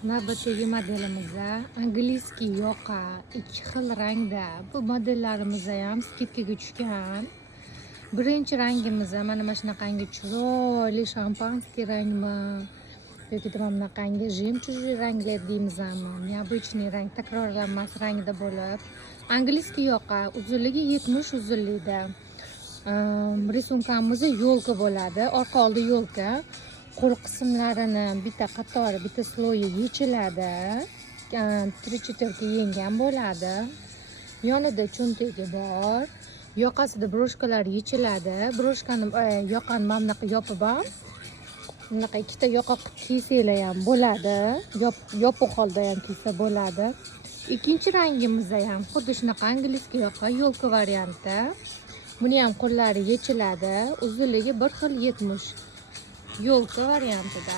Navbatdagi modelimiz angliskiy yoqa, ikki xil rangda. Bu modellarimiz ham skidkaga tushgan. Birinchi rangimiz mana shunaqangi chiroyli shampanskiy rangmi yoki mana bunaqangi jemchужный rangli deymizmi? Необычный rang, takrorlanmas rangda bo'lib, angliskiy yoqa, uzunligi 70 uzunlikda. Risunkamizda yo'lka bo'ladi, orqa oldi yo'lka. Qo'l qismlarini bitta qatori, bitta sloyi yechiladi. 3/4 yengan bo'ladi. Yonida cho'ntagi bor. Yoqasida broshkalar yechiladi. Broshkani yoqani mana bunaqa yopib ham, bunaqa ikkita yoqa kiysanglar ham bo'ladi. Yopiq holda ham kiysa bo'ladi. Ikkinchi rangimiz ham xuddi shunaqa angliskiy yoqa, yo'lka varianti. Buni ham qo'llari yechiladi. Uzunligi 1 xil 70. Yo'lka variantida.